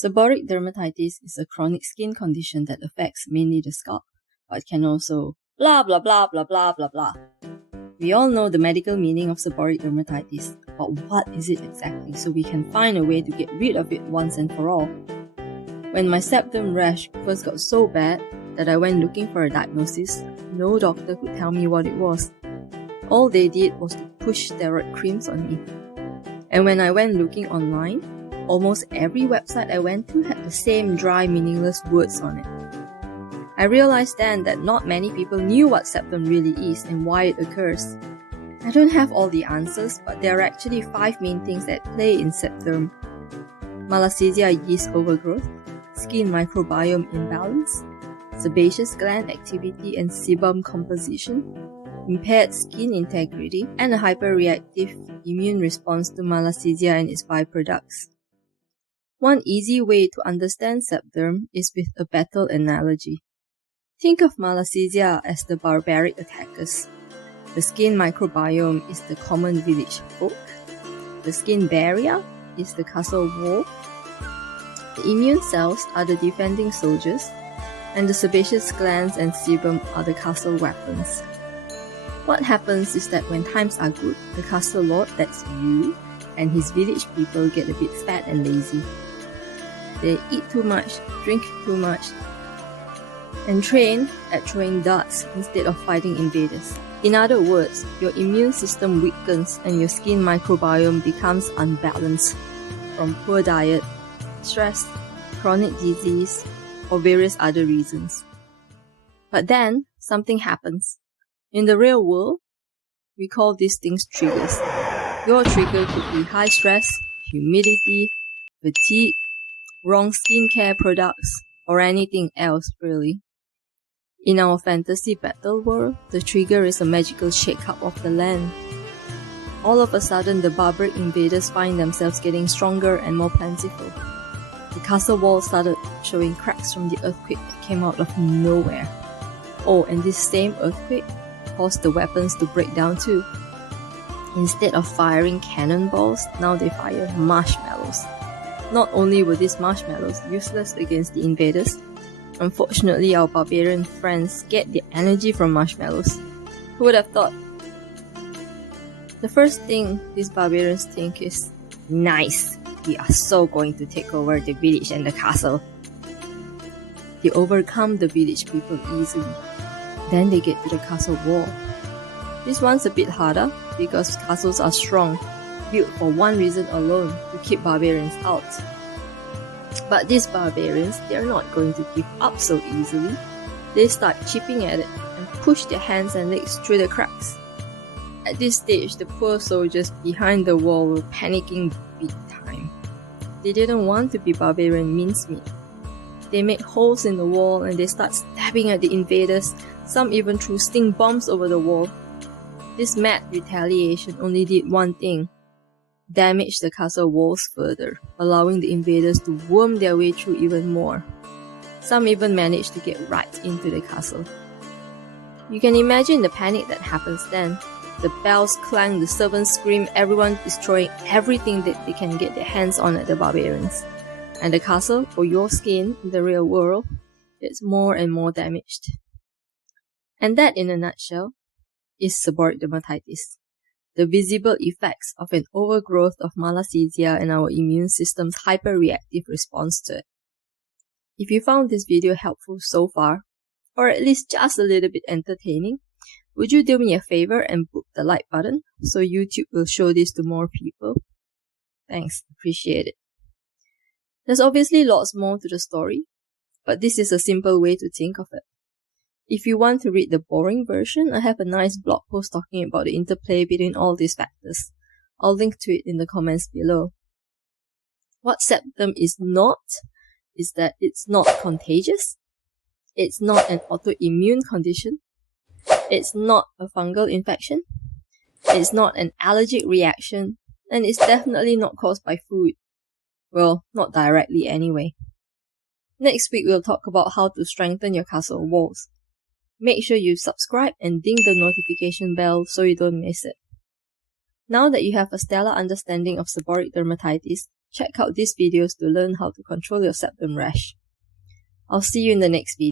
Seborrheic dermatitis is a chronic skin condition that affects mainly the scalp, but can also blah blah blah blah blah blah blah. We all know the medical meaning of seborrheic dermatitis, but what is it exactly so we can find a way to get rid of it once and for all? When my sebderm rash first got so bad that I went looking for a diagnosis, no doctor could tell me what it was. All they did was to push steroid creams on me. And when I went looking online, almost every website I went to had the same dry, meaningless words on it. I realized then that not many people knew what sebderm really is and why it occurs. I don't have all the answers, but there are actually 5 main things that play in sebderm: Malassezia yeast overgrowth, skin microbiome imbalance, sebaceous gland activity and sebum composition, impaired skin integrity, and a hyperreactive immune response to Malassezia and its byproducts. One easy way to understand sebderm is with a battle analogy. Think of Malassezia as the barbaric attackers. The skin microbiome is the common village folk. The skin barrier is the castle wall. The immune cells are the defending soldiers, and the sebaceous glands and sebum are the castle weapons. What happens is that when times are good, the castle lord, that's you, and his village people get a bit fat and lazy. They eat too much, drink too much, and train at throwing darts instead of fighting invaders. In other words, your immune system weakens and your skin microbiome becomes unbalanced from poor diet, stress, chronic disease, or various other reasons. But then, something happens. In the real world, we call these things triggers. Your trigger could be high stress, humidity, fatigue, wrong skincare products, or anything else really. In our fantasy battle world, the trigger is a magical shake-up of the land. All of a sudden, the barbaric invaders find themselves getting stronger and more plentiful. The castle walls started showing cracks from the earthquake that came out of nowhere. Oh, and this same earthquake caused the weapons to break down too. Instead of firing cannonballs, now they fire marshmallows. Not only were these marshmallows useless against the invaders, unfortunately our barbarian friends get their energy from marshmallows. Who would have thought? The first thing these barbarians think is, nice, we are so going to take over the village and the castle. They overcome the village people easily. Then they get to the castle wall. This one's a bit harder because castles are strong, built for one reason alone, to keep barbarians out. But these barbarians, they're not going to give up so easily. They start chipping at it and push their hands and legs through the cracks. At this stage, the poor soldiers behind the wall were panicking big time. They didn't want to be barbarian mincemeat. They make holes in the wall and they start stabbing at the invaders. Some even threw sting bombs over the wall. This mad retaliation only did one thing: damage the castle walls further, allowing the invaders to worm their way through even more. Some even managed to get right into the castle. You can imagine the panic that happens then. The bells clang, the servants scream, everyone is throwing everything that they can get their hands on at the barbarians. And the castle, or your skin in the real world, gets more and more damaged. And that, in a nutshell, is seborrheic dermatitis, the visible effects of an overgrowth of Malassezia and our immune system's hyperreactive response to it. If you found this video helpful so far, or at least just a little bit entertaining, would you do me a favor and book the like button so YouTube will show this to more people? Thanks, appreciate it. There's obviously lots more to the story, but this is a simple way to think of it. If you want to read the boring version, I have a nice blog post talking about the interplay between all these factors. I'll link to it in the comments below. What sebderm is not that it's not contagious, it's not an autoimmune condition, it's not a fungal infection, it's not an allergic reaction, and it's definitely not caused by food. Well, not directly anyway. Next week we'll talk about how to strengthen your castle walls. Make sure you subscribe and ding the notification bell so you don't miss it. Now that you have a stellar understanding of seborrheic dermatitis, Check out these videos to learn how to control your septum rash. I'll see you in the next video.